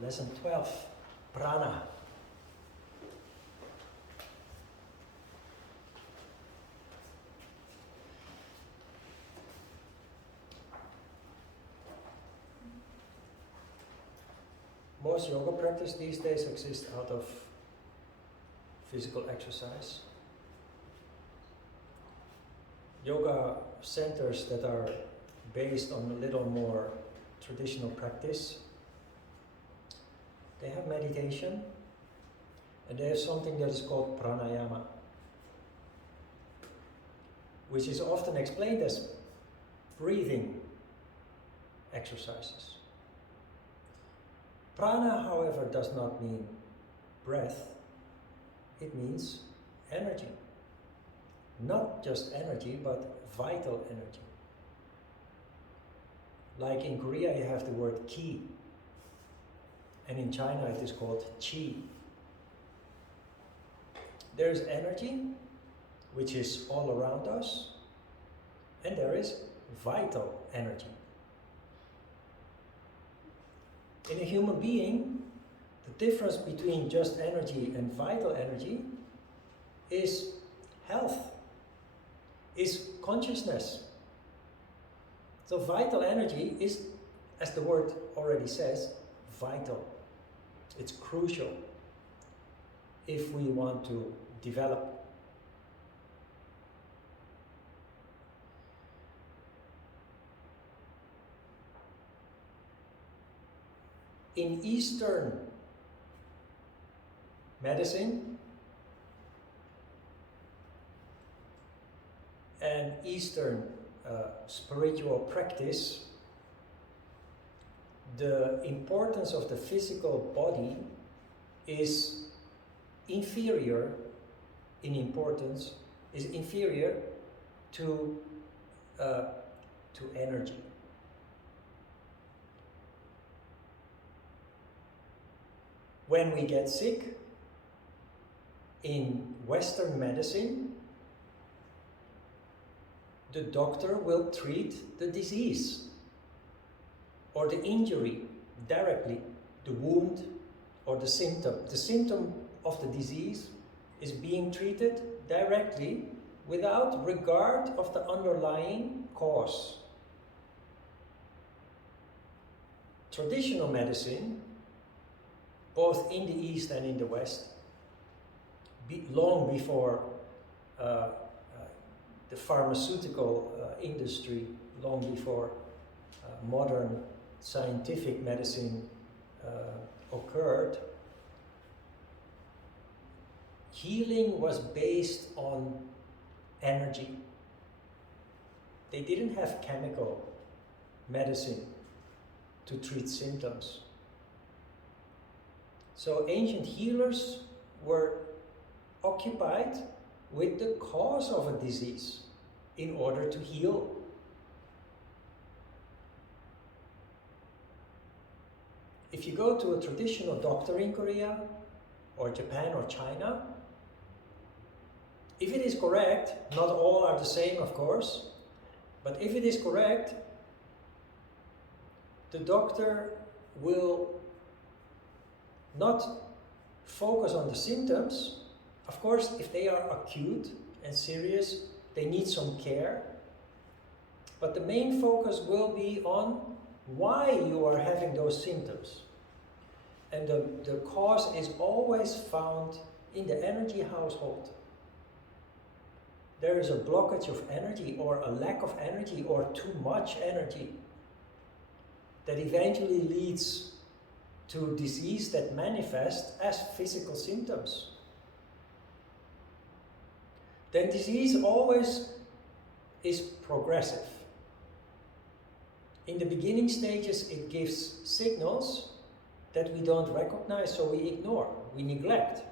Lesson 12, Prana. Most yoga practice these days exists out of physical exercise. Yoga centers that are based on a little more traditional practice, they have meditation, and they have something that is called pranayama, which is often explained as breathing exercises. Prana, however, does not mean breath, it means energy. Not just energy, but vital energy. Like in Korea you have the word ki, and in China it is called qi. There is energy, which is all around us, and there is vital energy. In a human being, the difference between just energy and vital energy is health, is consciousness. So vital energy is, as the word already says, vital. It's crucial if we want to develop. In Eastern medicine and Eastern spiritual practice, the importance of the physical body is inferior in importance, is inferior to energy. When we get sick, in Western medicine, the doctor will treat the disease or the injury directly, the wound or the symptom. The symptom of the disease is being treated directly without regard of the underlying cause. Traditional medicine, both in the East and in the West, long before the pharmaceutical industry, long before modern scientific medicine occurred, healing was based on energy. They didn't have chemical medicine to treat symptoms. So ancient healers were occupied with the cause of a disease in order to heal. If you go to a traditional doctor in Korea or Japan or China, if it is correct, not all are the same of course, but if it is correct, the doctor will not focus on the symptoms. Of course, if they are acute and serious, they need some care. But the main focus will be on why you are having those symptoms. And the cause is always found in the energy household. There is a blockage of energy or a lack of energy or too much energy that eventually leads to disease that manifests as physical symptoms. Then disease always is progressive. In the beginning stages, it gives signals that we don't recognize, so we ignore, we neglect.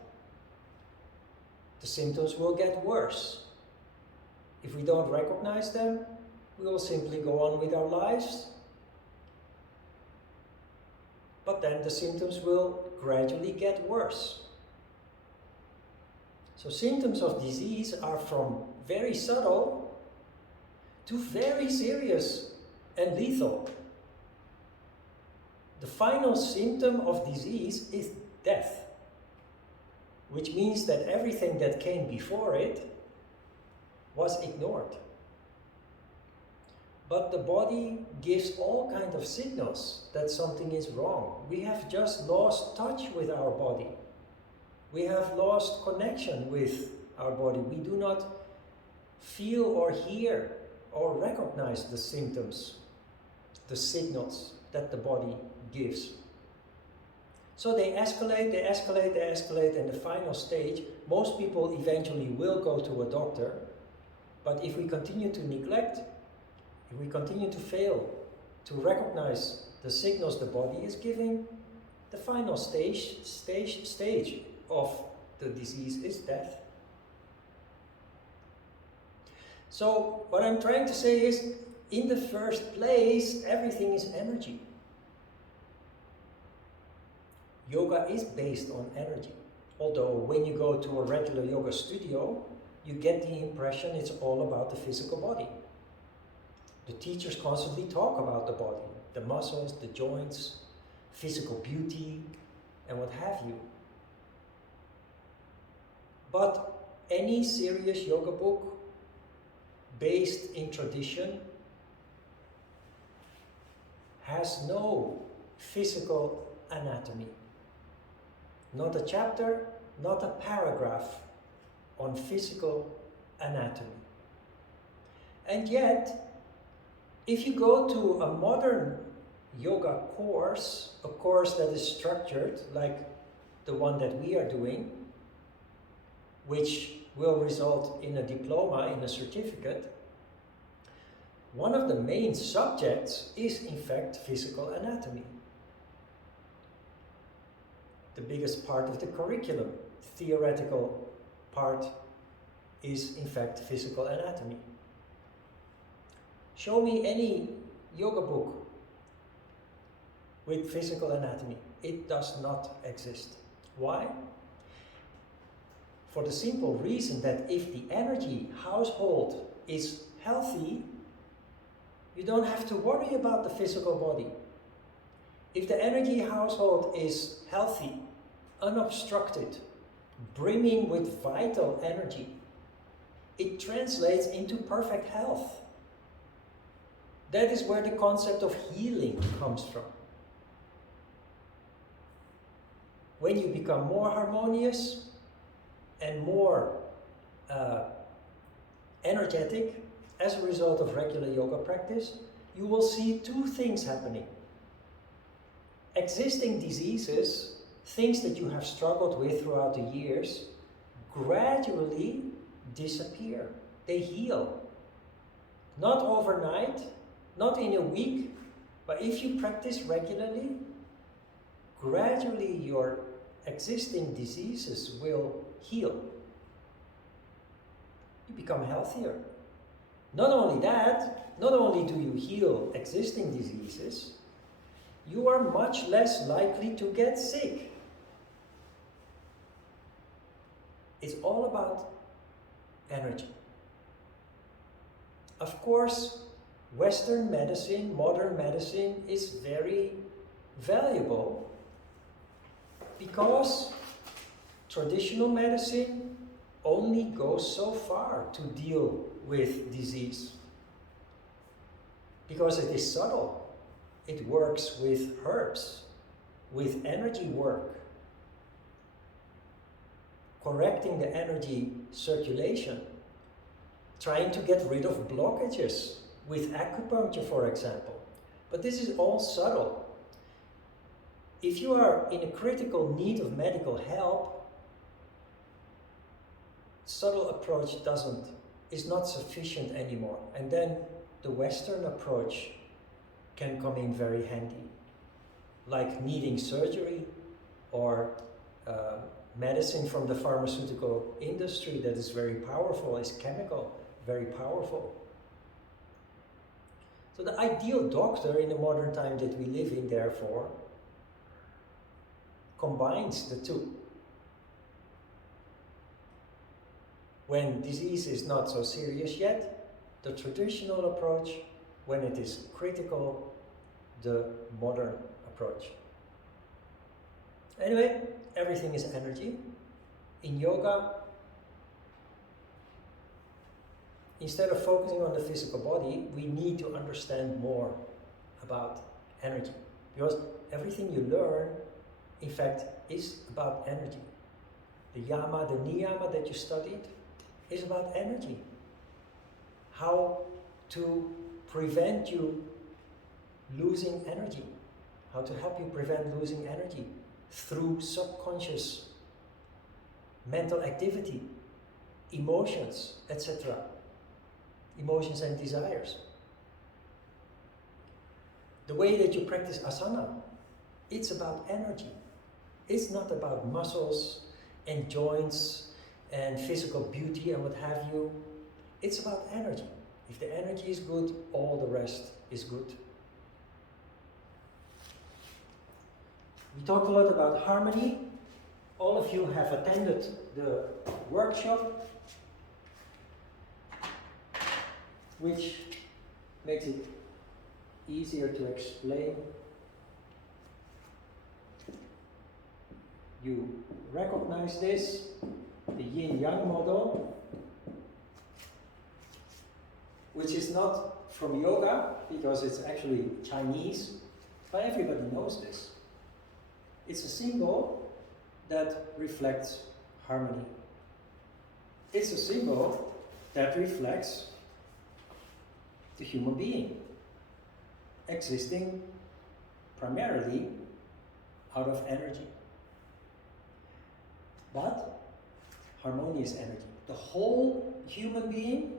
The symptoms will get worse. If we don't recognize them, we will simply go on with our lives. But then the symptoms will gradually get worse. So symptoms of disease are from very subtle to very serious and lethal. the final symptom of disease is death, which means that everything that came before it was ignored. But the body gives all kinds of signals that something is wrong. We have just lost touch with our body. We have lost connection with our body. We do not feel or hear or recognize the symptoms, the signals that the body gives. So they escalate, and the final stage, most people eventually will go to a doctor, but if we continue to neglect, if we continue to fail to recognize the signals the body is giving, the final stage of the disease is death. So what I'm trying to say is, in the first place, everything is energy. Yoga is based on energy. Although when you go to a regular yoga studio, you get the impression it's all about the physical body. The teachers constantly talk about the body, the muscles, the joints, physical beauty, and what have you. But any serious yoga book based in tradition has no physical anatomy. Not a chapter, not a paragraph on physical anatomy. And yet, if you go to a modern yoga course, a course that is structured like the one that we are doing, which will result in a diploma, in a certificate, one of the main subjects is in fact physical anatomy. The biggest part of the curriculum, theoretical part, is in fact physical anatomy. Show me any yoga book with physical anatomy. It does not exist. Why? For the simple reason that if the energy household is healthy, you don't have to worry about the physical body. If the energy household is healthy, unobstructed, brimming with vital energy, it translates into perfect health. That is where the concept of healing comes from. When you become more harmonious and more energetic as a result of regular yoga practice, you will see two things happening. Existing diseases, things that you have struggled with throughout the years, gradually disappear. They heal. Not overnight, not in a week, but if you practice regularly, gradually your existing diseases will heal. You become healthier. Not only that, not only do you heal existing diseases, you are much less likely to get sick. It's all about energy. Of course, Western medicine, modern medicine is very valuable because traditional medicine only goes so far to deal with disease. Because it is subtle. It works with herbs, with energy work, correcting the energy circulation, trying to get rid of blockages with acupuncture, for example. But this is all subtle. If you are in a critical need of medical help, subtle approach is not sufficient anymore. And then the Western approach can come in very handy, like needing surgery or medicine from the pharmaceutical industry that is very powerful, is chemical, very powerful. So the ideal doctor in the modern time that we live in, therefore, combines the two. When disease is not so serious yet, the traditional approach. When it is critical, the modern approach. Anyway, everything is energy. In yoga, instead of focusing on the physical body, we need to understand more about energy. Because everything you learn, in fact, is about energy. The yama, the niyama that you studied is about energy. How to prevent you losing energy. How to help you prevent losing energy through subconscious mental activity, emotions, etc. Emotions and desires. The way that you practice asana, it's about energy. It's not about muscles and joints and physical beauty and what have you. It's about energy. If the energy is good, all the rest is good. We talked a lot about harmony. All of you have attended the workshop, which makes it easier to explain. You recognize this, the yin-yang model, which is not from yoga, because it's actually Chinese, but everybody knows this. It's a symbol that reflects harmony. It's a symbol that reflects the human being, existing primarily out of energy. But harmonious energy. The whole human being,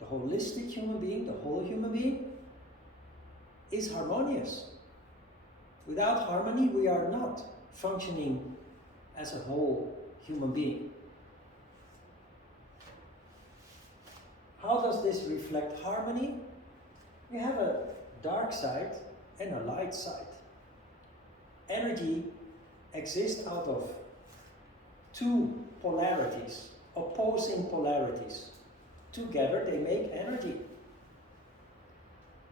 the holistic human being, the whole human being is harmonious. Without harmony, we are not functioning as a whole human being. How does this reflect harmony? We have a dark side and a light side. Energy exists out of two polarities, opposing polarities. Together they make energy.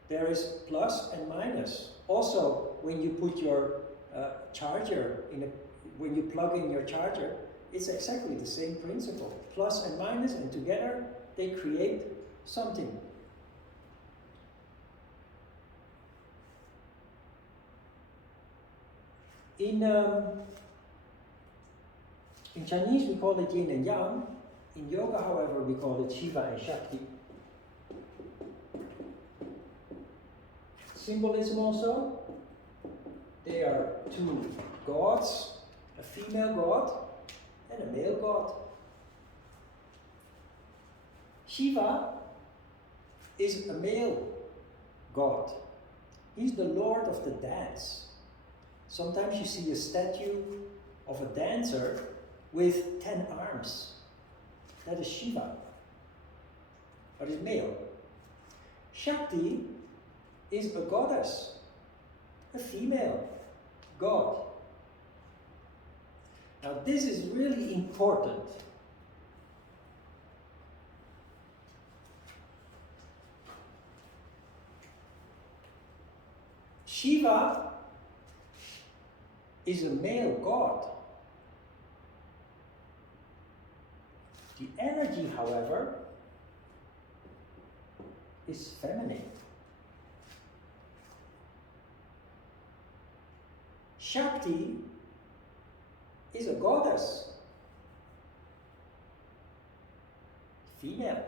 There is plus and minus. Also, when you put your charger when you plug in your charger, it's exactly the same principle. Plus and minus, and together they create something. In Chinese we call it yin and yang. In yoga, however, we call it Shiva and Shakti. Symbolism also. They are two gods, a female god and a male god. Shiva is a male god. He's the lord of the dance. Sometimes you see a statue of a dancer with 10 arms. That is Shiva. That is male. Shakti is a goddess, a female god. Now this is really important. Shiva is a male god. The energy, however, is feminine. Shakti is a goddess, female.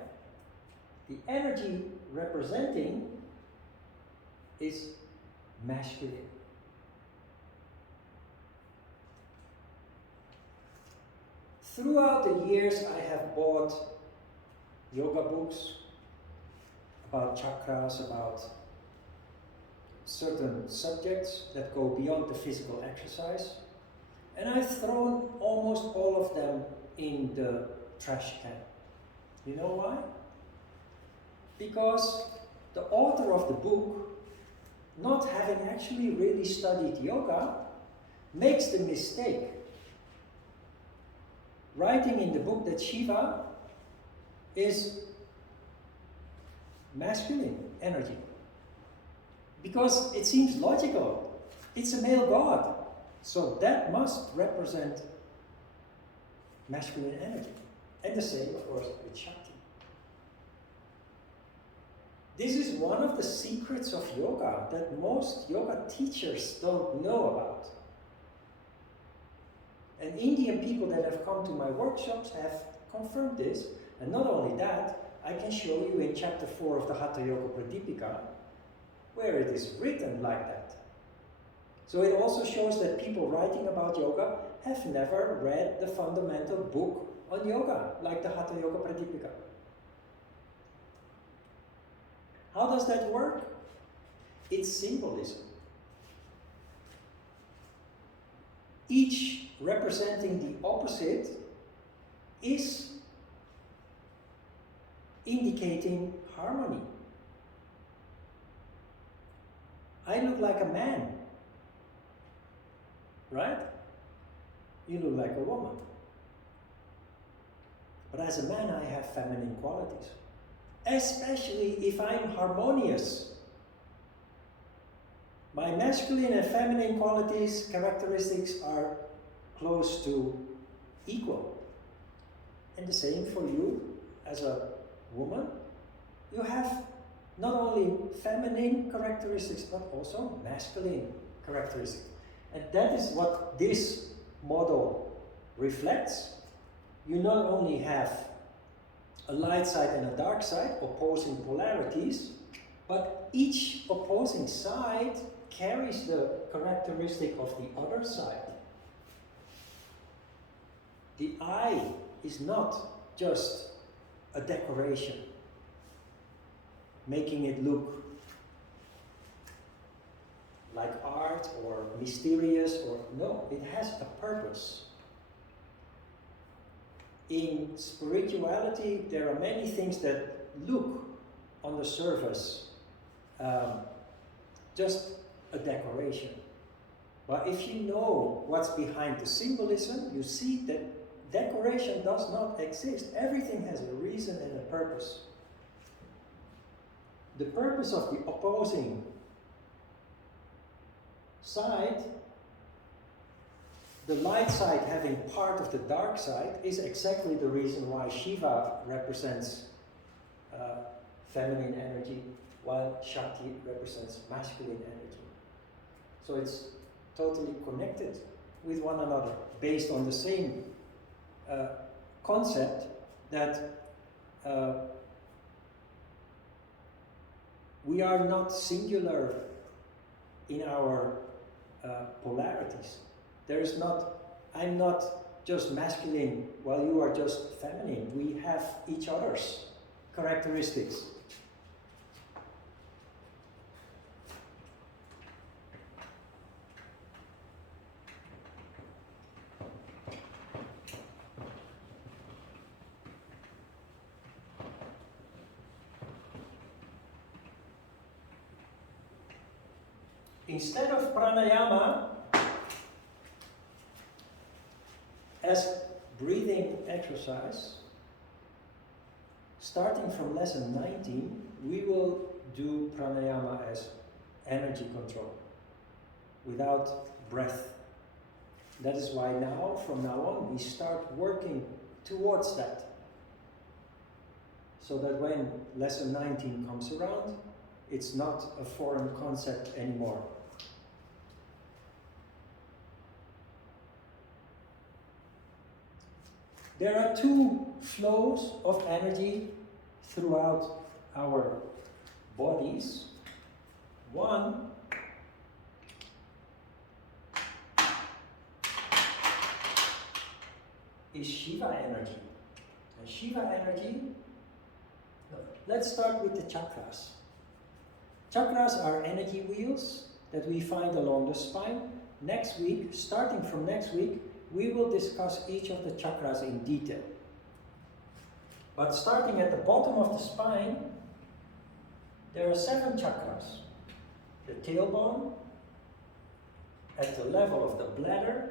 The energy representing is masculine. Throughout the years, I have bought yoga books about chakras, about certain subjects that go beyond the physical exercise, and I've thrown almost all of them in the trash can. You know why? Because the author of the book, not having actually really studied yoga, makes the mistake writing in the book that Shiva is masculine energy. Because it seems logical. It's a male god. So that must represent masculine energy. And the same, of course, with Shakti. This is one of the secrets of yoga that most yoga teachers don't know about. And Indian people that have come to my workshops have confirmed this. And not only that, I can show you in chapter 4 of the Hatha Yoga Pradipika, where it is written like that. So it also shows that people writing about yoga have never read the fundamental book on yoga, like the Hatha Yoga Pradipika. How does that work? It's symbolism. Each representing the opposite is indicating harmony. I look like a man, right? You look like a woman. But as a man, I have feminine qualities. Especially if I'm harmonious. My masculine and feminine qualities, characteristics are close to equal. And the same for you as a woman. You have not only feminine characteristics, but also masculine characteristics. And that is what this model reflects. You not only have a light side and a dark side, opposing polarities, but each opposing side carries the characteristic of the other side. The eye is not just a decoration, making it look like art or mysterious, or no, it has a purpose. In spirituality, there are many things that look on the surface just a decoration. But if you know what's behind the symbolism, you see that decoration does not exist. Everything has a reason and a purpose. The purpose of the opposing side, the light side having part of the dark side, is exactly the reason why Shiva represents feminine energy, while Shakti represents masculine energy. So it's totally connected with one another, based on the same concept that we are not singular in our polarities. There is not, I'm not just masculine while you are just feminine. We have each other's characteristics. Instead of pranayama as breathing exercise, starting from lesson 19, we will do pranayama as energy control, without breath. That is why now, from now on, we start working towards that. So that when lesson 19 comes around, it's not a foreign concept anymore. There are two flows of energy throughout our bodies. One is Shiva energy. And Shiva energy, let's start with the chakras. Chakras are energy wheels that we find along the spine. Next week, starting from next week, we will discuss each of the chakras in detail. But starting at the bottom of the spine, there are 7 chakras. The tailbone, at the level of the bladder,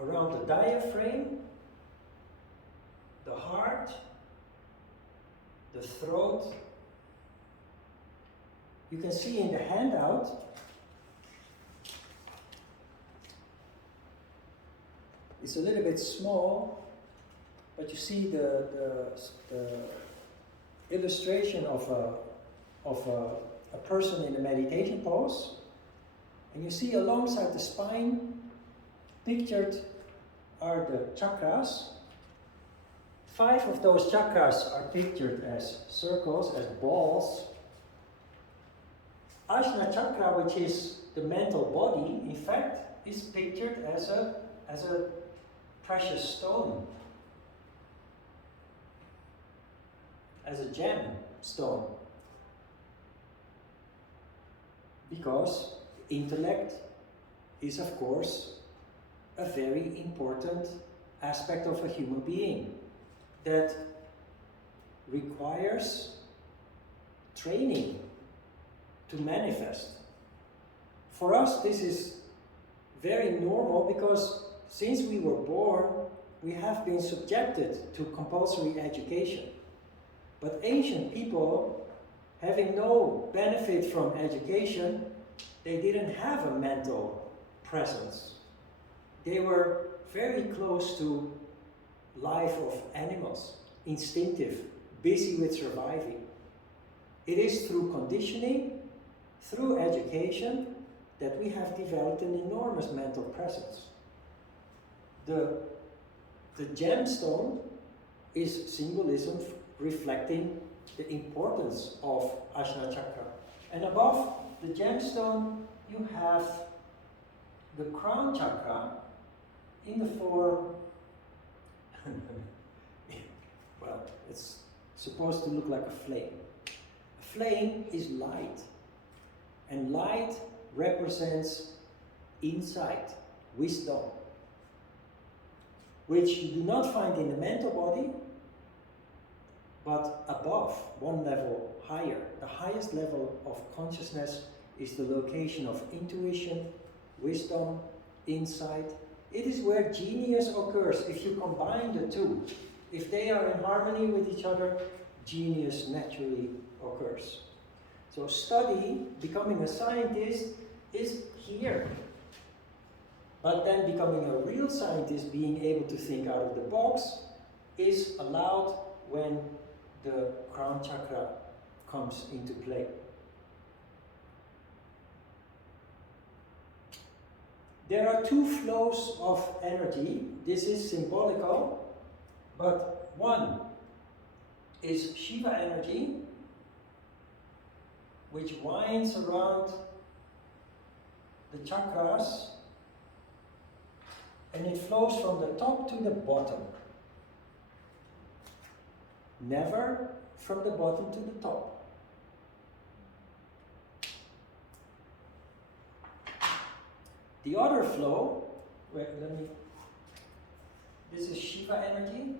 around the diaphragm, the heart, the throat. You can see in the handout It's a little bit small, but you see the illustration of a person in a meditation pose, and you see alongside the spine pictured are the chakras. 5 of those chakras are pictured as circles, as balls. Ajna chakra, which is the mental body, in fact, is pictured as a precious stone, as a gem stone, because intellect is, of course, a very important aspect of a human being that requires training to manifest. For us, this is very normal because since we were born, we have been subjected to compulsory education. But ancient people, having no benefit from education, they didn't have a mental presence. They were very close to life of animals, instinctive, busy with surviving. It is through conditioning, through education, that we have developed an enormous mental presence. The gemstone is symbolism reflecting the importance of Ajna chakra. And above the gemstone, you have the crown chakra in the form, well, it's supposed to look like a flame. A flame is light, and light represents insight, wisdom, which you do not find in the mental body, but above, one level higher. The highest level of consciousness is the location of intuition, wisdom, insight. It is where genius occurs. If you combine the two, if they are in harmony with each other, genius naturally occurs. So study, becoming a scientist, is here. But then becoming a real scientist, being able to think out of the box, is allowed when the crown chakra comes into play. There are 2 flows of energy. This is symbolical, but one is Shiva energy, which winds around the chakras, and it flows from the top to the bottom. Never from the bottom to the top. The other flow, this is Shiva energy.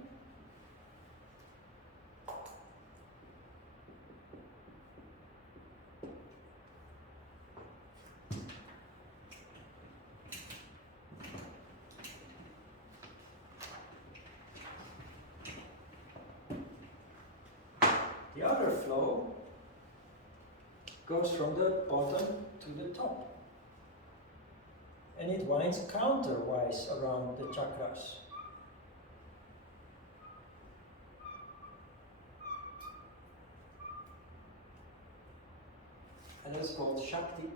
The other flow goes from the bottom to the top. And it winds counterwise around the chakras. And it's called Shakti.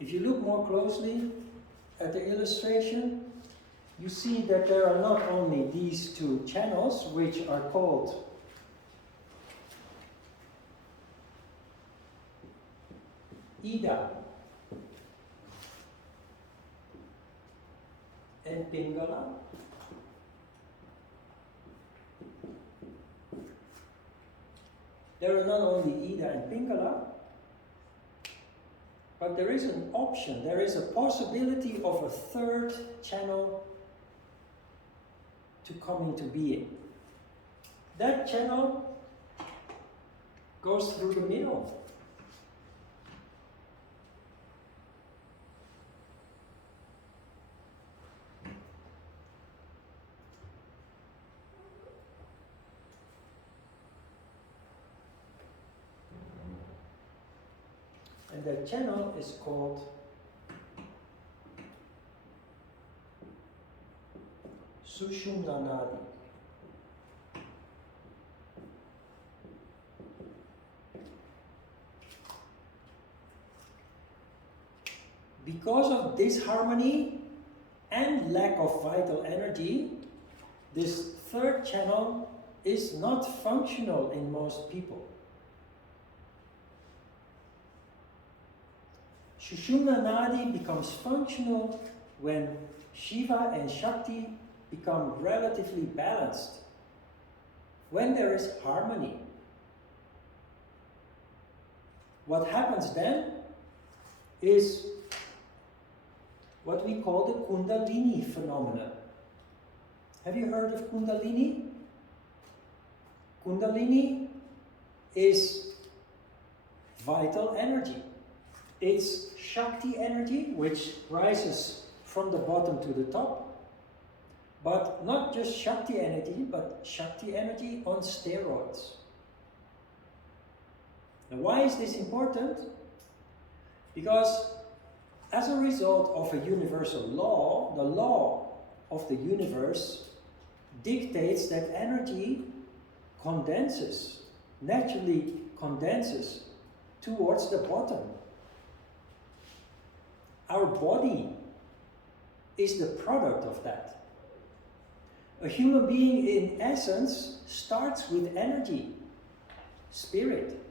If you look more closely at the illustration, you see that there are not only these 2 channels, which are called Ida and Pingala. There are not only Ida and Pingala, but there is an option, there is a possibility of a 3rd channel to come into being. That channel goes through the middle. the channel is called Sushumna Nadi. Because of disharmony and lack of vital energy, this third channel is not functional in most people. Sushumna Nadi becomes functional when Shiva and Shakti become relatively balanced, when there is harmony. What happens then is what we call the Kundalini phenomenon. Have you heard of Kundalini? Kundalini is vital energy. It's Shakti energy, which rises from the bottom to the top. But not just Shakti energy, but Shakti energy on steroids. And why is this important? Because as a result of a universal law, the law of the universe dictates that energy condenses, naturally condenses towards the bottom. Our body is the product of that. A human being in essence starts with energy, spirit.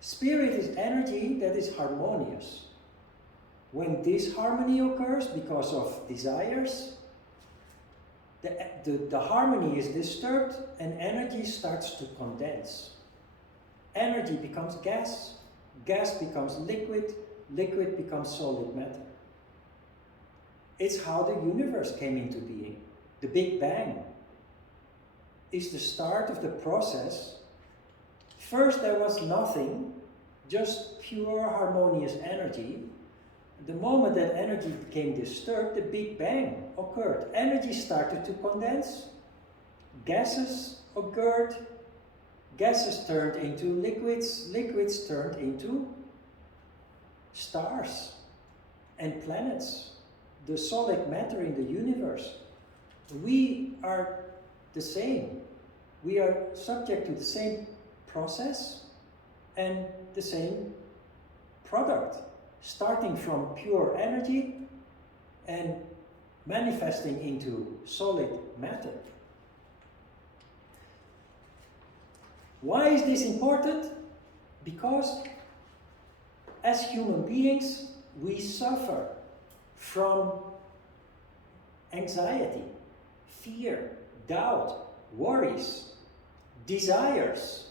Spirit is energy that is harmonious. When disharmony occurs because of desires, the harmony is disturbed and energy starts to condense. Energy becomes gas, gas becomes liquid, liquid becomes solid matter. It's how the universe came into being. The Big Bang is the start of the process. First there was nothing, just pure harmonious energy. The moment that energy became disturbed, the Big Bang occurred. Energy started to condense, gases occurred, gases turned into liquids, liquids turned into stars and planets, the solid matter in the universe. We are the same. We are subject to the same process and the same product, starting from pure energy and manifesting into solid matter. Why is this important? Because as human beings, we suffer from anxiety, fear, doubt, worries, desires,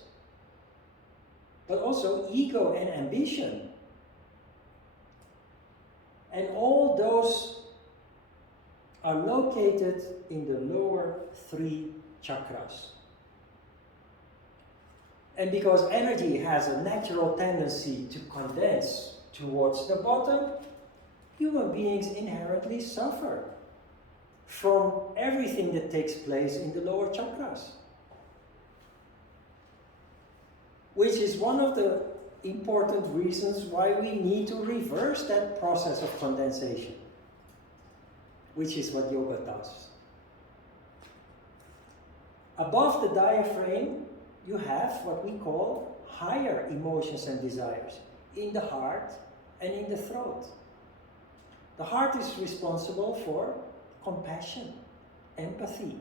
but also ego and ambition. And all those are located in the lower 3 chakras. And because energy has a natural tendency to condense towards the bottom, human beings inherently suffer from everything that takes place in the lower chakras. Which is one of the important reasons why we need to reverse that process of condensation, which is what yoga does. Above the diaphragm, you have what we call higher emotions and desires in the heart and in the throat. The heart is responsible for compassion, empathy,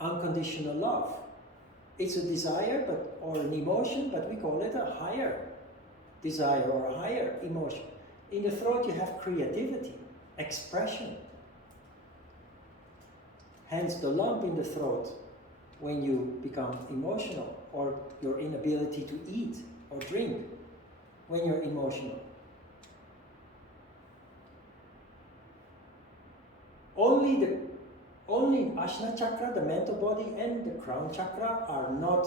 unconditional love. It's a desire or an emotion, but we call it a higher desire or a higher emotion. In the throat you have creativity, expression. Hence the lump in the throat when you become emotional, or your inability to eat or drink when you're emotional. Only Ajna chakra, the mental body, and the crown chakra are not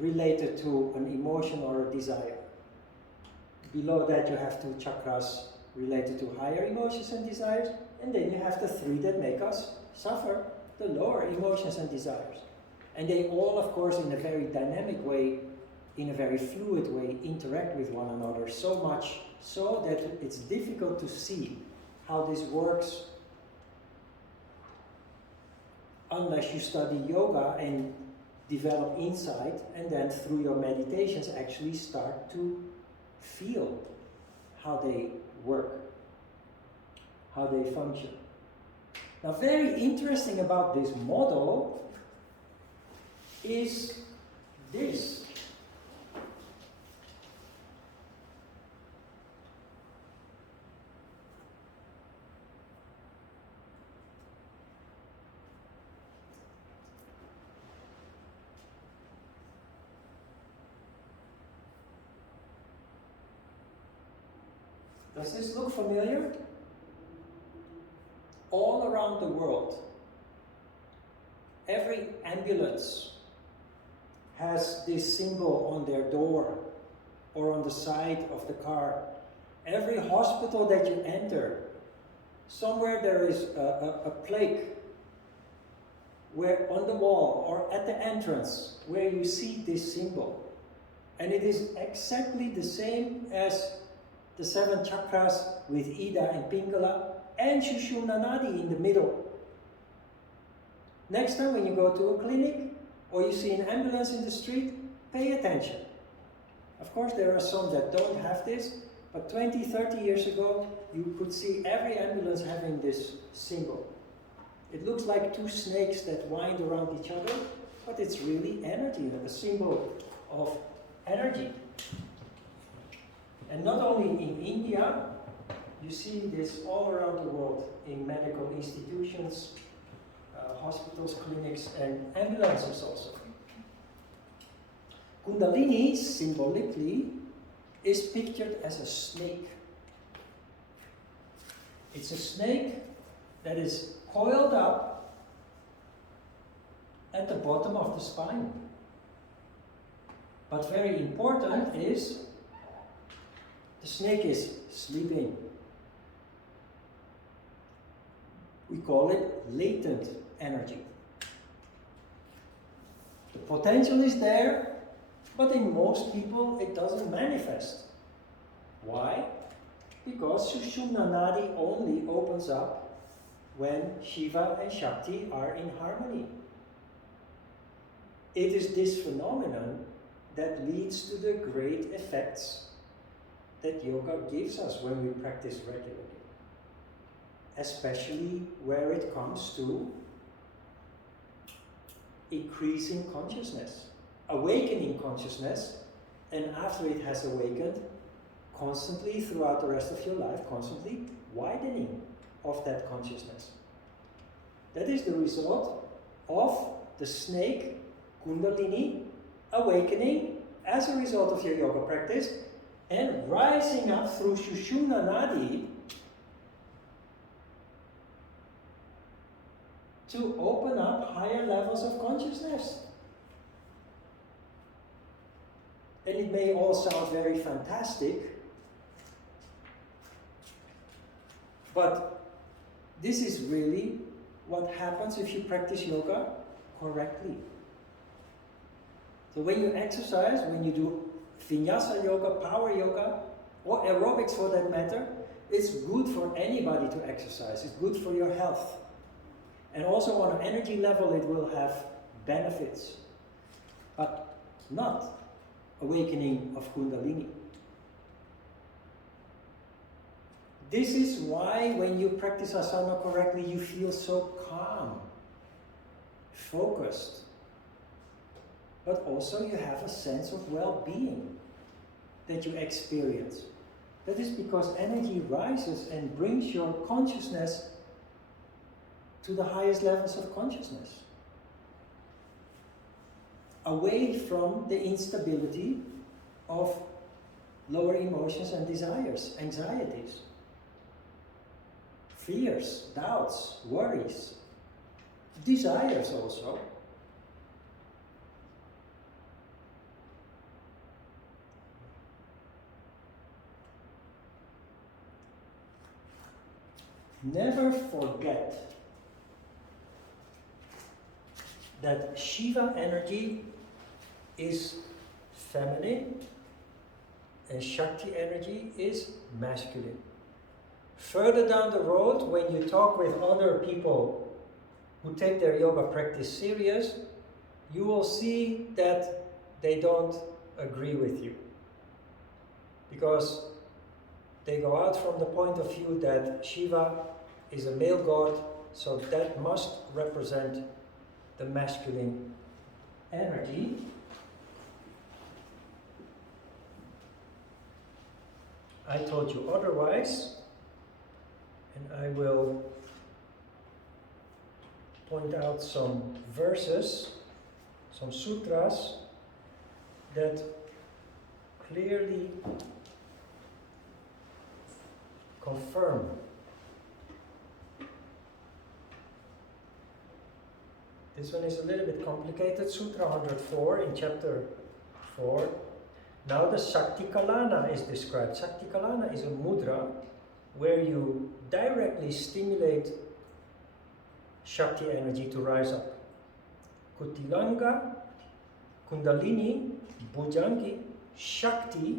related to an emotion or a desire. Below that you have 2 chakras related to higher emotions and desires, and then you have the 3 that make us suffer, the lower emotions and desires. And they all, of course, in a very dynamic way in a very fluid way, interact with one another, so much so that it's difficult to see how this works unless you study yoga and develop insight, and then through your meditations actually start to feel how they work, how they function. Now, very interesting about this model is this. Does this look familiar? All around the world, every ambulance has this symbol on their door or on the side of the car. Every hospital that you enter, somewhere there is a plaque where on the wall or at the entrance where you see this symbol. And it is exactly the same as the 7 chakras with Ida and Pingala and Sushumna Nadi in the middle. Next time when you go to a clinic or you see an ambulance in the street, pay attention. Of course there are some that don't have this, but 20, 30 years ago you could see every ambulance having this symbol. It looks like 2 snakes that wind around each other, but it's really energy, a symbol of energy. And not only in India, you see this all around the world in medical institutions, hospitals, clinics, and ambulances also. Kundalini, symbolically, is pictured as a snake. It's a snake that is coiled up at the bottom of the spine. But very important is the snake is sleeping. We call it latent energy. The potential is there, but in most people it doesn't manifest. Why? Because Sushumna Nadi only opens up when Shiva and Shakti are in harmony. It is this phenomenon that leads to the great effects that yoga gives us when we practice regularly, especially where it comes to increasing consciousness, awakening consciousness, and after it has awakened, constantly throughout the rest of your life, constantly widening of that consciousness. That is the result of the snake Kundalini awakening as a result of your yoga practice and rising up through Sushumna Nadi to open up higher levels of consciousness. And it may all sound very fantastic, but this is really what happens if you practice yoga correctly. So when you exercise, when you do Vinyasa yoga, power yoga, or aerobics for that matter, it's good for anybody to exercise. It's good for your health. And also on an energy level it will have benefits, but not awakening of Kundalini. This is why when you practice asana correctly you feel so calm, focused, but also you have a sense of well-being that you experience. That is because energy rises and brings your consciousness to the highest levels of consciousness, away from the instability of lower emotions and desires, anxieties, fears, doubts, worries, desires also. Never forget that Shiva energy is feminine and Shakti energy is masculine. Further down the road, when you talk with other people who take their yoga practice serious, you will see that they don't agree with you. Because they go out from the point of view that Shiva is a male god, so that must represent the masculine energy. I told you otherwise, and I will point out some verses, some sutras that clearly confirm. This one is a little bit complicated. Sutra 104 in chapter 4. Now the Shakti Kalana is described. Shakti Kalana is a mudra where you directly stimulate Shakti energy to rise up. Kutilanga, Kundalini, Bhujangi, Shakti,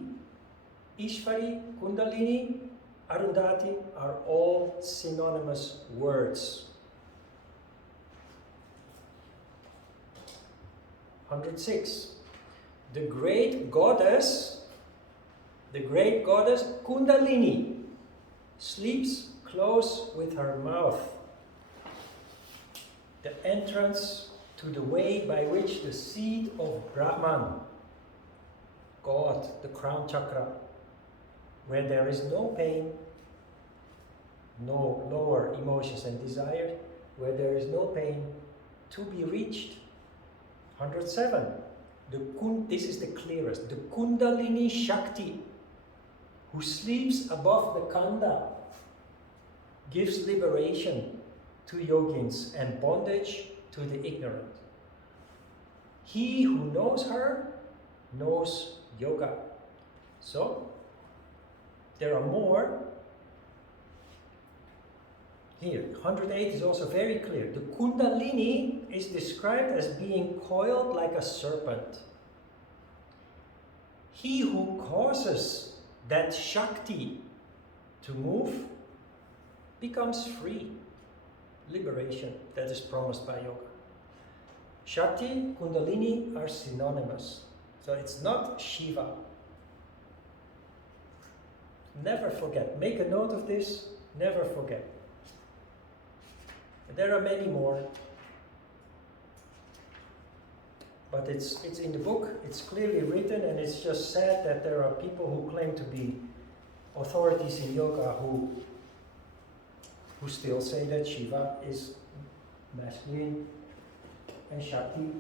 Ishvari, Kundalini, Arundhati are all synonymous words. 106. The great goddess Kundalini, sleeps close with her mouth. The entrance to the way by which the seed of Brahman, God, the crown chakra, where there is no pain, no lower emotions and desires, where there is no pain, to be reached. 107. This is the clearest. The Kundalini Shakti, who sleeps above the Kanda, gives liberation to yogins and bondage to the ignorant. He who knows her knows yoga. So, there are more. Here, 108 is also very clear. The Kundalini is described as being coiled like a serpent. He who causes that Shakti to move becomes free. Liberation that is promised by yoga. Shakti, Kundalini are synonymous. So it's not Shiva. Never forget. Make a note of this. Never forget. There are many more. But it's in the book, it's clearly written, and it's just sad that there are people who claim to be authorities in yoga who still say that Shiva is masculine and Shakti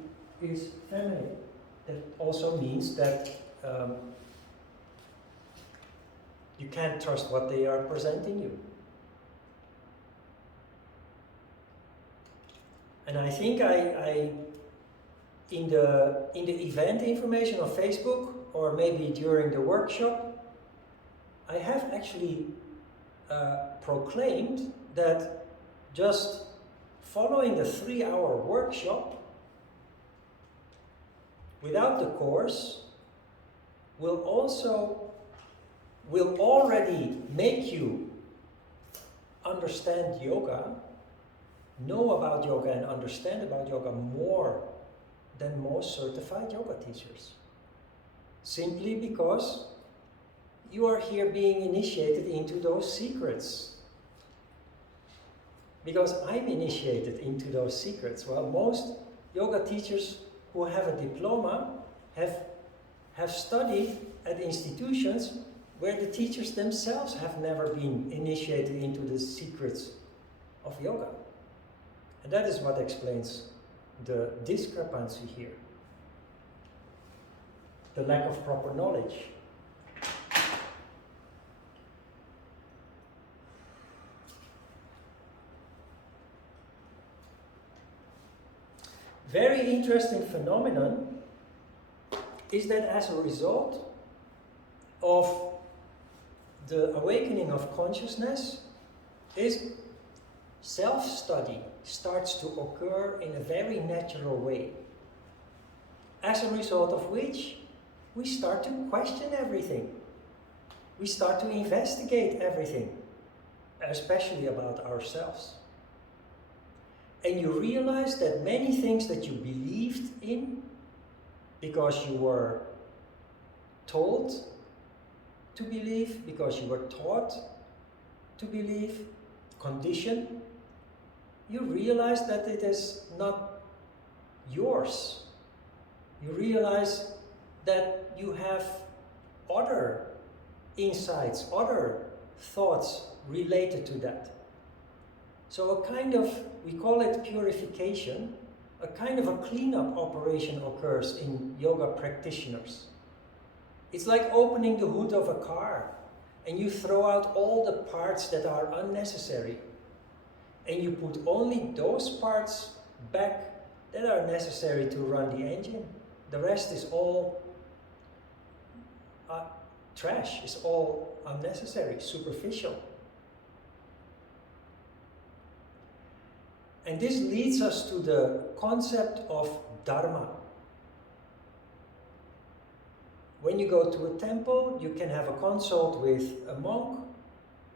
is feminine. That also means that you can't trust what they are presenting you. And I think I in the event information on Facebook, or maybe during the workshop, I have actually proclaimed that just following the 3-hour workshop without the course will already make you understand yoga, know about yoga and understand about yoga more than most certified yoga teachers. Simply because you are here being initiated into those secrets. Because I'm initiated into those secrets. Well, most yoga teachers who have a diploma have studied at institutions where the teachers themselves have never been initiated into the secrets of yoga. And that is what explains the discrepancy here. The lack of proper knowledge. Very interesting phenomenon is that as a result of the awakening of consciousness, is self-study starts to occur in a very natural way. As a result of which, we start to question everything. We start to investigate everything, especially about ourselves. And you realize that many things that you believed in, because you were told to believe, because you were taught to believe, conditioned, you realize that it is not yours. You realize that you have other insights, other thoughts related to that. So a kind of, we call it purification, a kind of a cleanup operation occurs in yoga practitioners. It's like opening the hood of a car and you throw out all the parts that are unnecessary. And you put only those parts back that are necessary to run the engine. The rest is all trash, it's all unnecessary, superficial. And this leads us to the concept of dharma. When you go to a temple, you can have a consult with a monk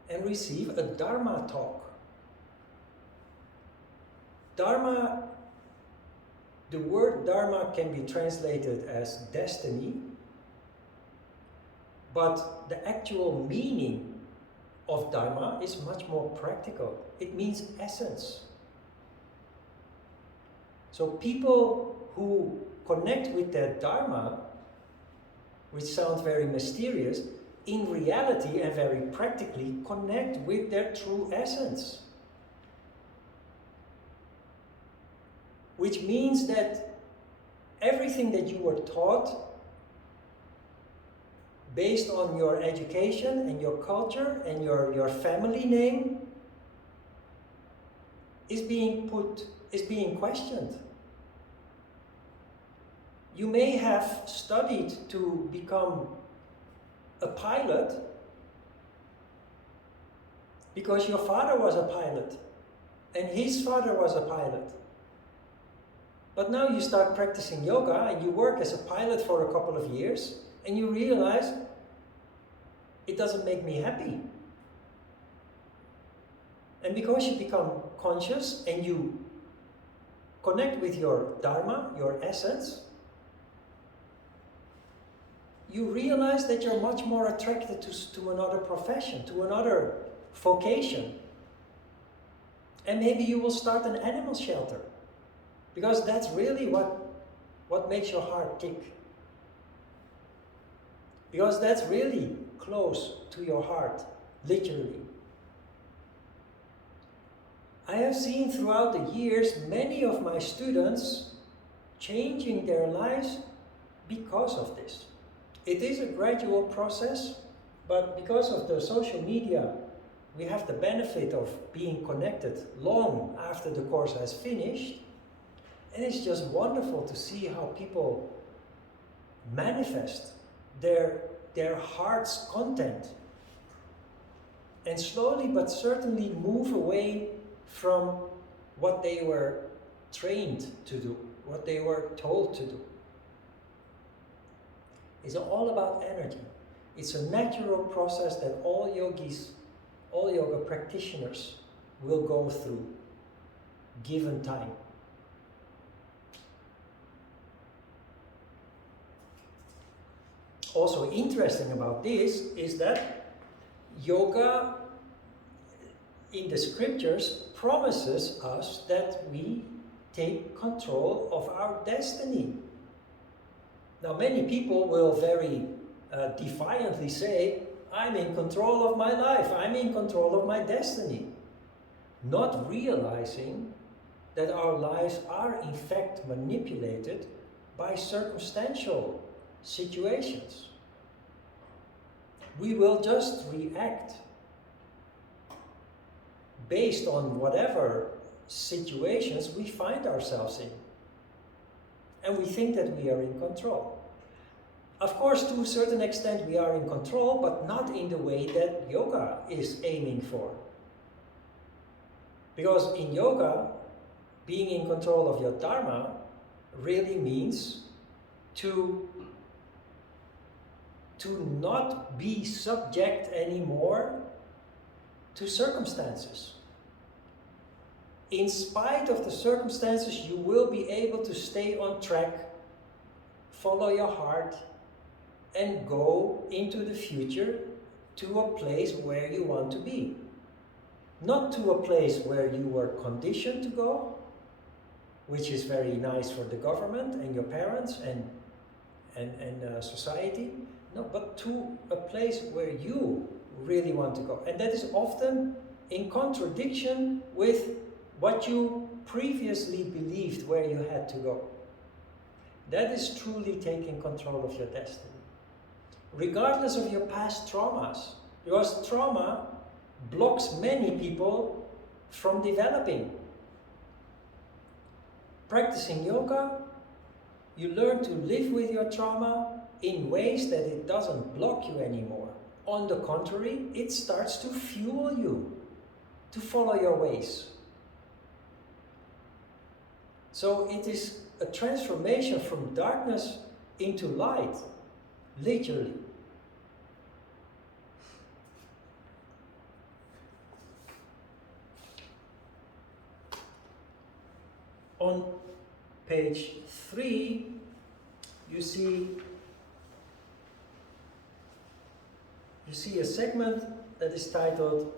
and receive a dharma talk. Dharma, the word dharma can be translated as destiny, but the actual meaning of dharma is much more practical. It means essence. So people who connect with their dharma, which sounds very mysterious, in reality and very practically connect with their true essence. Which means that everything that you were taught based on your education and your culture and your family name is being questioned. You may have studied to become a pilot because your father was a pilot and his father was a pilot. But now you start practicing yoga and you work as a pilot for a couple of years and you realize it doesn't make me happy. And because you become conscious and you connect with your dharma, your essence, you realize that you're much more attracted to another profession, to another vocation. And maybe you will start an animal shelter. Because that's really what makes your heart tick. Because that's really close to your heart, literally. I have seen throughout the years many of my students changing their lives because of this. It is a gradual process, but because of the social media, we have the benefit of being connected long after the course has finished. And it's just wonderful to see how people manifest their heart's content and slowly but certainly move away from what they were trained to do, what they were told to do. It's all about energy. It's a natural process that all yogis, all yoga practitioners will go through, given time. Also interesting about this is that yoga in the scriptures promises us that we take control of our destiny. Now many people will very defiantly say, I'm in control of my life, I'm in control of my destiny. Not realizing that our lives are in fact manipulated by circumstantial situations. We will just react based on whatever situations we find ourselves in. And we think that we are in control. Of course, to a certain extent we are in control, but not in the way that yoga is aiming for. Because in yoga, being in control of your dharma really means to to not be subject anymore to circumstances. In spite of the circumstances, you will be able to stay on track, follow your heart, and go into the future to a place where you want to be. Not to a place where you were conditioned to go, which is very nice for the government and your parents and society. No, but to a place where you really want to go. And that is often in contradiction with what you previously believed where you had to go. That is truly taking control of your destiny. Regardless of your past traumas, because trauma blocks many people from developing. Practicing yoga, you learn to live with your trauma in ways that it doesn't block you anymore. On the contrary, it starts to fuel you to follow your ways. So it is a transformation from darkness into light, literally. On page 3, you see a segment that is titled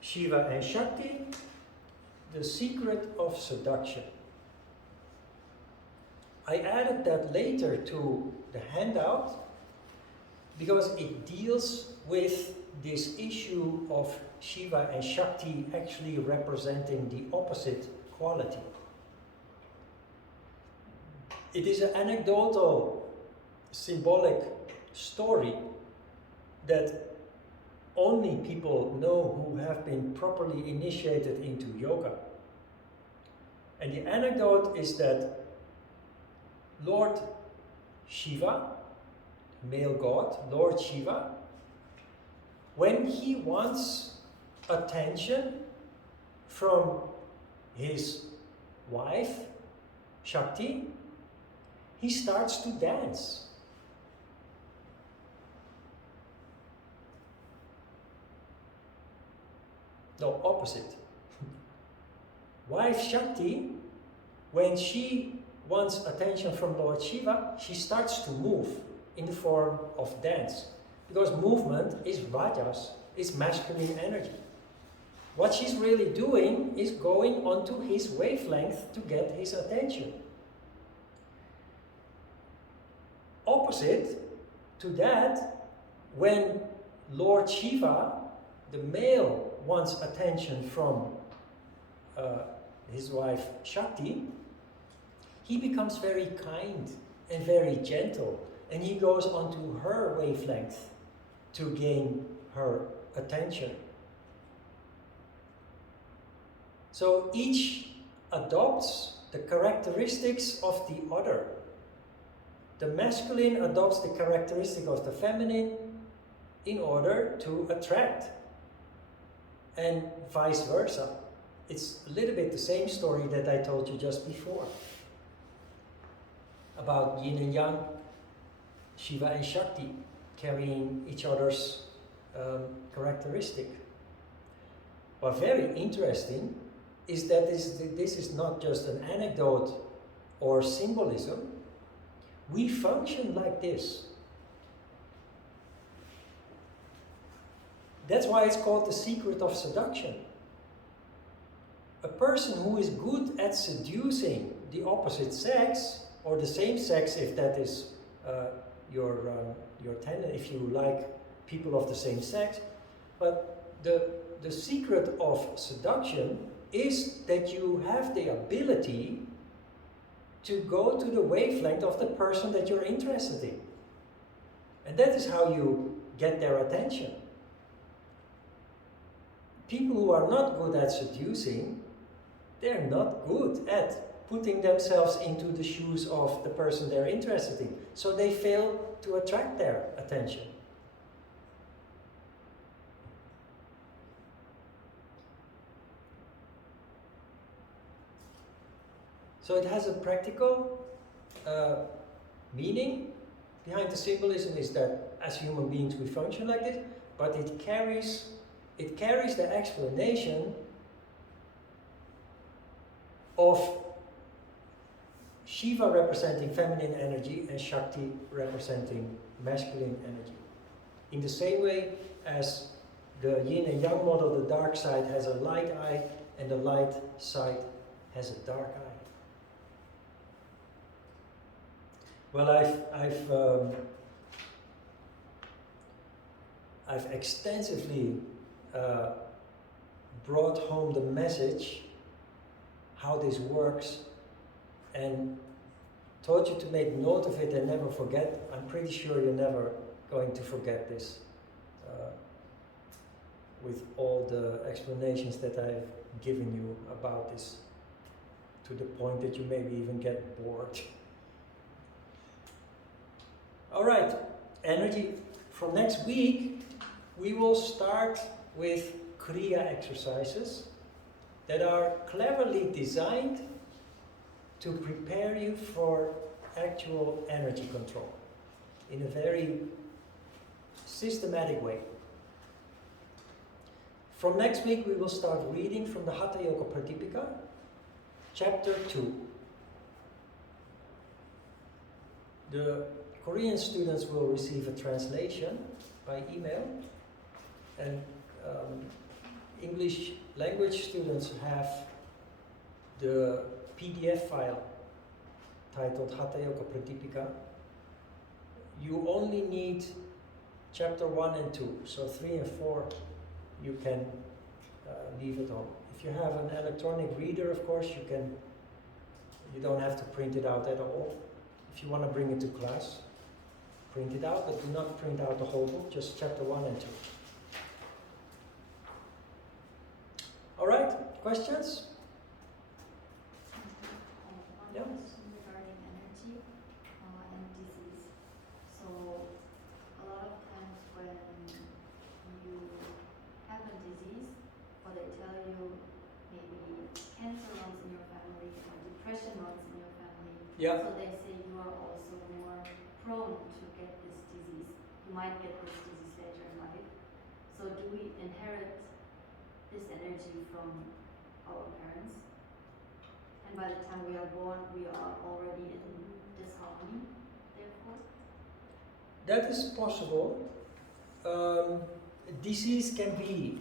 Shiva and Shakti, the Secret of Seduction. I added that later to the handout because it deals with this issue of Shiva and Shakti actually representing the opposite quality. It is an anecdotal, symbolic story that only people know who have been properly initiated into yoga. And the anecdote is that Lord Shiva, male god, Lord Shiva, when he wants attention from his wife, Shakti, he starts to dance. No, opposite. Wife Shakti, when she wants attention from Lord Shiva, she starts to move in the form of dance. Because movement is rajas, is masculine energy. What she's really doing is going onto his wavelength to get his attention. Opposite to that, when Lord Shiva, the male, wants attention from his wife Shakti, he becomes very kind and very gentle, and he goes onto her wavelength to gain her attention. So each adopts the characteristics of the other. The masculine adopts the characteristic of the feminine in order to attract, and vice versa. It's a little bit the same story that I told you just before about yin and yang, Shiva and Shakti carrying each other's characteristic. But very interesting is that this is not just an anecdote or symbolism. We function like this. That's why it's called the secret of seduction. A person who is good at seducing the opposite sex, or the same sex if that is your tendency, if you like people of the same sex, but the secret of seduction is that you have the ability to go to the wavelength of the person that you're interested in. And that is how you get their attention. People who are not good at seducing, they're not good at putting themselves into the shoes of the person they're interested in. So they fail to attract their attention. So it has a practical meaning behind the symbolism is that as human beings we function like this, but it carries the explanation of Shiva representing feminine energy and Shakti representing masculine energy. In the same way as the yin and yang model, the dark side has a light eye and the light side has a dark eye. Well, I've extensively brought home the message, how this works, and taught you to make note of it and never forget. I'm pretty sure you're never going to forget this with all the explanations that I've given you about this, to the point that you maybe even get bored. All right, energy. From next week, we will start with Kriya exercises that are cleverly designed to prepare you for actual energy control in a very systematic way. From next week, we will start reading from the Hatha Yoga Pradipika, chapter 2. The Korean students will receive a translation by email, and English language students have the PDF file titled Hatha Yoga Pradipika. You only need chapter 1 and 2, so 3 and 4 you can leave at home. If you have an electronic reader, of course, you don't have to print it out at all. If you want to bring it to class, print it out, but do not print out the whole book, just chapter 1 and 2. All right, questions? One question regarding energy and disease. So, a lot of times when you have a disease, or they tell you maybe cancer runs in your family or depression runs in your family, Yeah. so they say you are also more prone to get this disease. You might get this disease later in life. So do we inherit this energy from our parents? And by the time we are born, we are already in disharmony, therefore? That is possible. Disease can be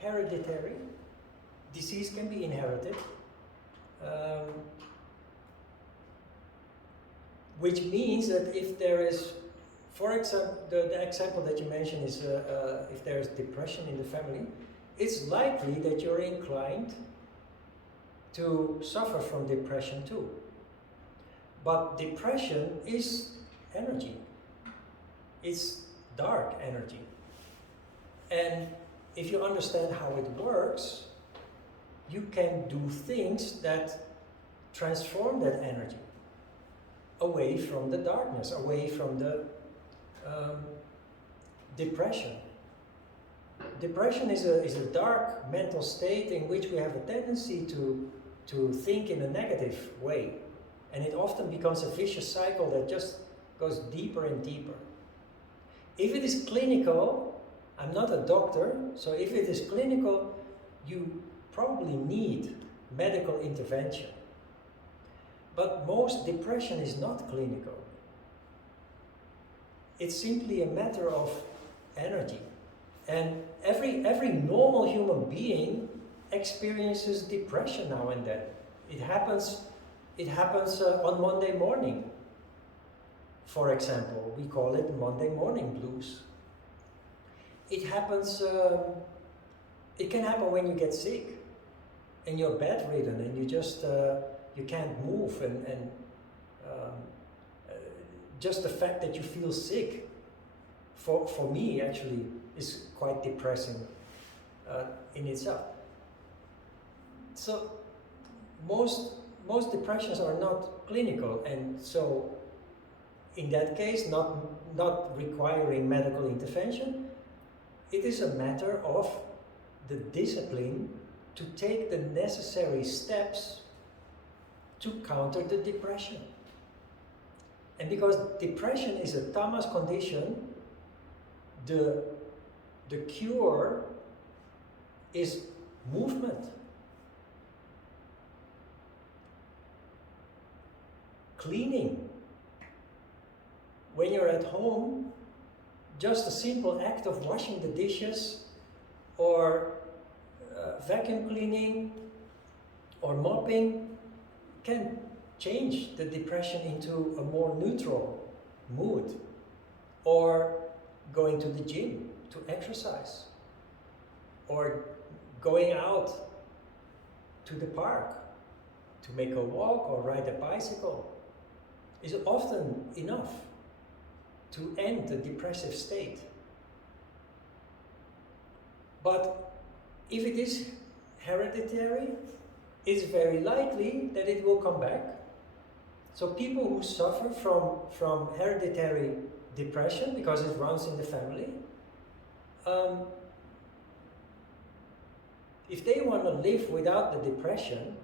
hereditary. Disease can be inherited. Which means that if there is, for example, the example that you mentioned is if there is depression in the family, it's likely that you're inclined to suffer from depression too. But depression is energy. It's dark energy. And if you understand how it works, you can do things that transform that energy away from the darkness, away from the depression. Depression is a dark mental state in which we have a tendency to think in a negative way. And it often becomes a vicious cycle that just goes deeper and deeper. If it is clinical, I'm not a doctor, so if it is clinical, you probably need medical intervention. But most depression is not clinical. It's simply a matter of energy. And every normal human being experiences depression now and then. It happens on Monday morning. For example, we call it Monday morning blues. It happens. It can happen when you get sick, and you're bedridden, and you just you can't move, and just the fact that you feel sick, for me actually, is quite depressing in itself. So most depressions are not clinical, and so in that case, not requiring medical intervention, it is a matter of the discipline to take the necessary steps to counter the depression. And because depression is a tamas condition, the cure is movement. Cleaning. When you're at home, just a simple act of washing the dishes or vacuum cleaning or mopping can change the depression into a more neutral mood. Or going to the gym to exercise, or going out to the park to make a walk or ride a bicycle is often enough to end the depressive state. But if it is hereditary, it's very likely that it will come back. So people who suffer from hereditary depression, because it runs in the family, if they want to live without the depression,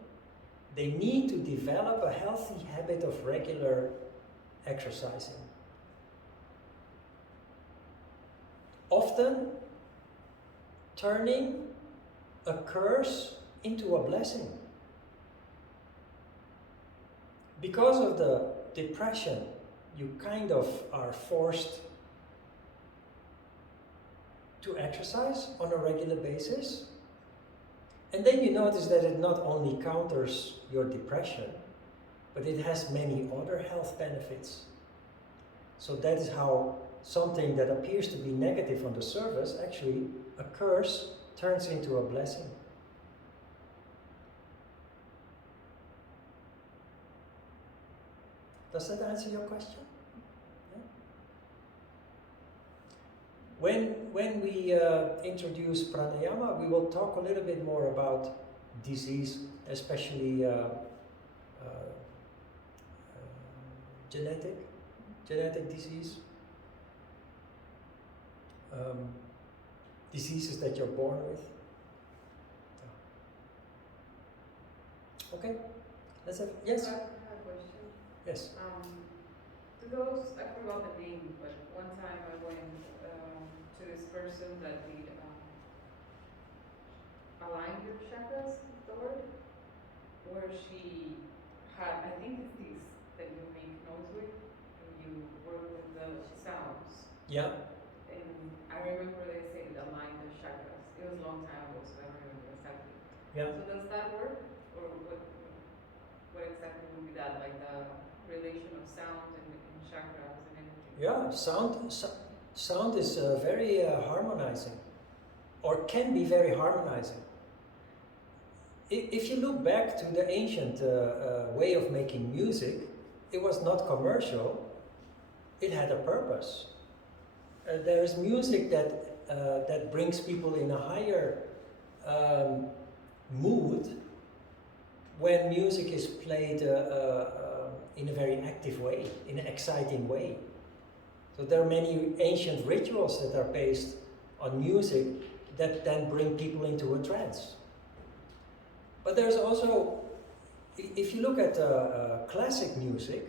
they need to develop a healthy habit of regular exercising. Often turning a curse into a blessing. Because of the depression, you kind of are forced to exercise on a regular basis. And then you notice that it not only counters your depression, but it has many other health benefits. So that is how something that appears to be negative on the surface, actually a curse, turns into a blessing. Does that answer your question? Yeah. When we introduce pranayama, we will talk a little bit more about disease, especially genetic disease, diseases that you're born with. Okay, let's have, yes? I have a question. Yes. To those, I forgot the name, but one time I went to this person that did align your chakras, is the word, where she had, I think it's these that you make noise with, and you work with the sounds. Yeah. And I remember they said align the chakras. It was a long time ago, so I don't remember exactly. Yeah. So does that work, or what exactly would be that, like the relation of sound and chakras and energy? Yeah, sound is very harmonizing, or can be very harmonizing. If you look back to the ancient way of making music, it was not commercial, it had a purpose. There is music that brings people in a higher mood when music is played in a very active way, in an exciting way. So there are many ancient rituals that are based on music that then bring people into a trance. But there's also, if you look at classic music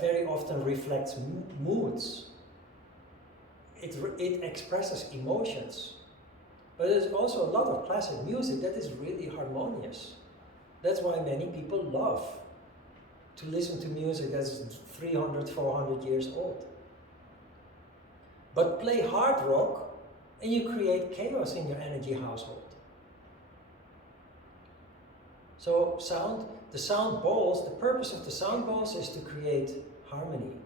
very often reflects moods. It expresses emotions. But there's also a lot of classic music that is really harmonious. That's why many people love to listen to music that's 300, 400 years old. But play hard rock and you create chaos in your energy household. So the sound bowls, the purpose of the sound bowls is to create harmony.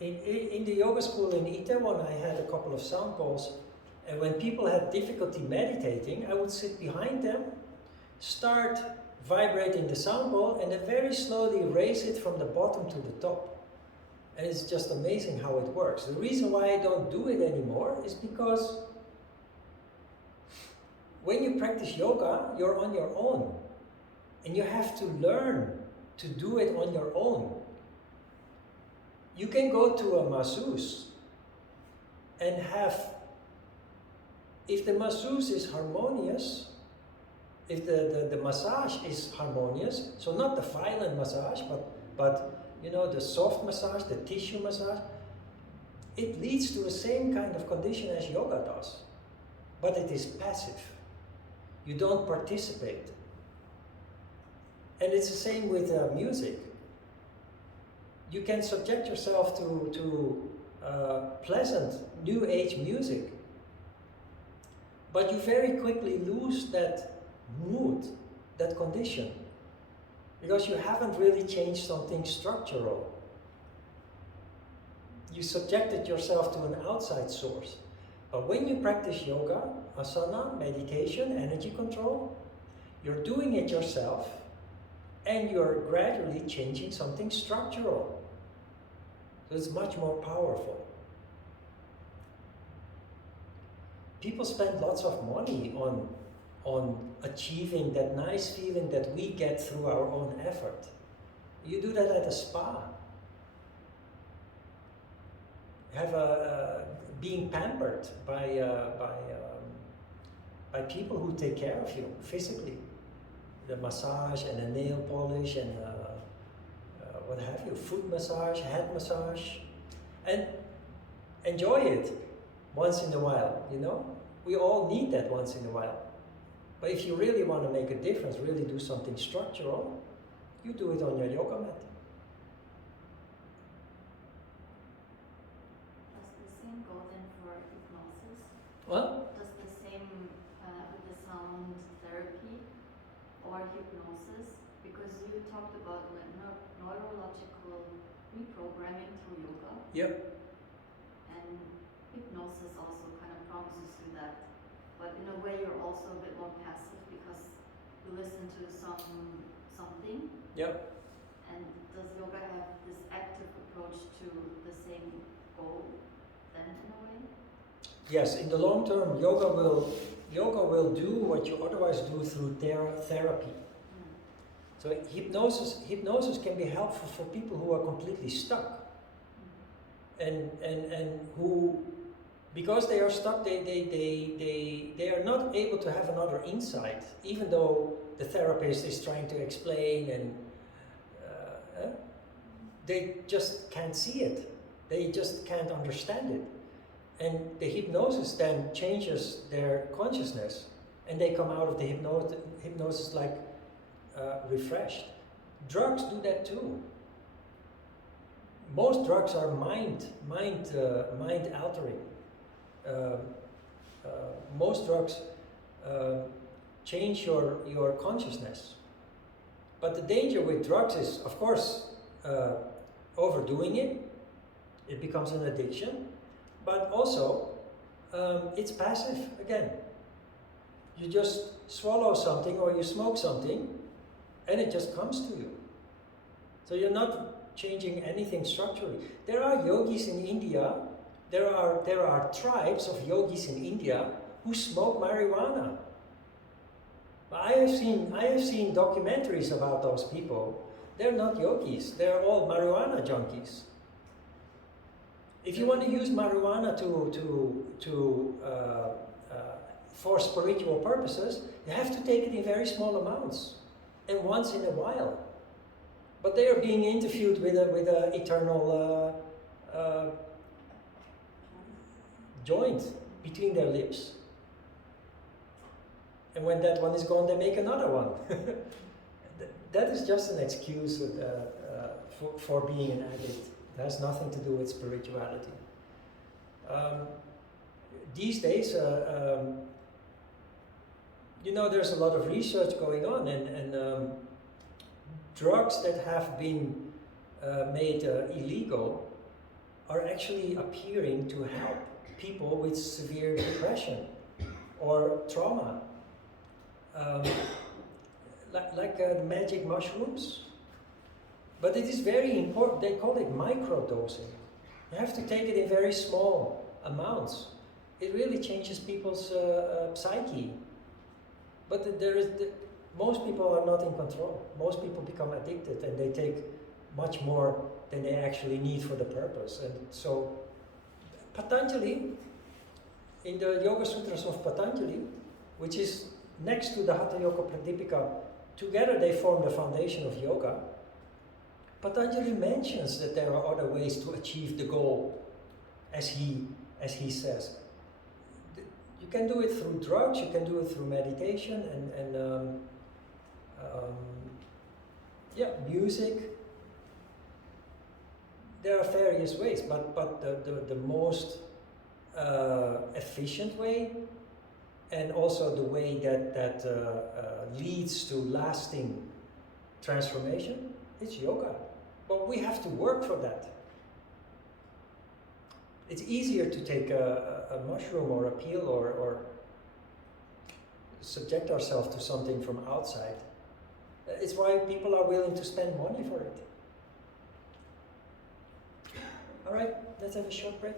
In the yoga school in Itaewon, I had a couple of sound bowls, and when people had difficulty meditating, I would sit behind them, start vibrating the sound ball, and then very slowly raise it from the bottom to the top. And it's just amazing how it works. The reason why I don't do it anymore is because when you practice yoga, you're on your own. And you have to learn to do it on your own. You can go to a masseuse and if the masseuse is harmonious, if the massage is harmonious, so not the violent massage, but you know, the soft massage, the tissue massage, it leads to the same kind of condition as yoga does, but it is passive. You don't participate. And it's the same with music. You can subject yourself to pleasant new age music, but you very quickly lose that mood, that condition, because you haven't really changed something structural. You subjected yourself to an outside source. But when you practice yoga, asana, meditation, energy control, you're doing it yourself and you're gradually changing something structural. So it's much more powerful. People spend lots of money on achieving that nice feeling that we get through our own effort. You do that at a spa. Have being pampered by people who take care of you physically. The massage and the nail polish and what have you, foot massage, head massage, and enjoy it once in a while, you know? We all need that once in a while. But if you really want to make a difference, really do something structural, you do it on your yoga mat. What? Does the same with the sound therapy or hypnosis? Because you talked about like neurological reprogramming through yoga. Yep. And hypnosis also kind of promises you that. But in a way you're also a bit more passive because you listen to something. Yep. And does yoga have this active approach to the same goal then in a way? Yes, in the long term, yoga will do what you otherwise do through therapy. So hypnosis can be helpful for people who are completely stuck, and who, because they are stuck, they are not able to have another insight, even though the therapist is trying to explain, and they just can't see it. They just can't understand it. And the hypnosis then changes their consciousness, and they come out of the hypnosis like refreshed. Drugs do that too. Most drugs are mind altering. Most drugs change your consciousness. But the danger with drugs is, of course, overdoing it. It becomes an addiction. But also, it's passive again. You just swallow something or you smoke something and it just comes to you. So you're not changing anything structurally. There are yogis in India, there are tribes of yogis in India who smoke marijuana. I have seen documentaries about those people. They're not yogis, they're all marijuana junkies. If you want to use marijuana for spiritual purposes, you have to take it in very small amounts and once in a while. But they are being interviewed with a eternal joint between their lips. And when that one is gone, they make another one. That is just an excuse for being an addict. It has nothing to do with spirituality. These days, you know, there's a lot of research going on, and drugs that have been made illegal are actually appearing to help people with severe depression or trauma. Like magic mushrooms. But it is very important. They call it microdosing. You have to take it in very small amounts. It really changes people's psyche. But most people are not in control. Most people become addicted and they take much more than they actually need for the purpose. And so Patanjali, in the Yoga Sutras of Patanjali, which is next to the Hatha Yoga Pradipika, together they form the foundation of yoga. Patanjali mentions that there are other ways to achieve the goal, as he says. You can do it through drugs, you can do it through meditation and music. There are various ways, but the most efficient way, and also the way that leads to lasting transformation, it's yoga. But we have to work for that. It's easier to take a mushroom or a pill or subject ourselves to something from outside. It's why people are willing to spend money for it. All right, let's have a short break.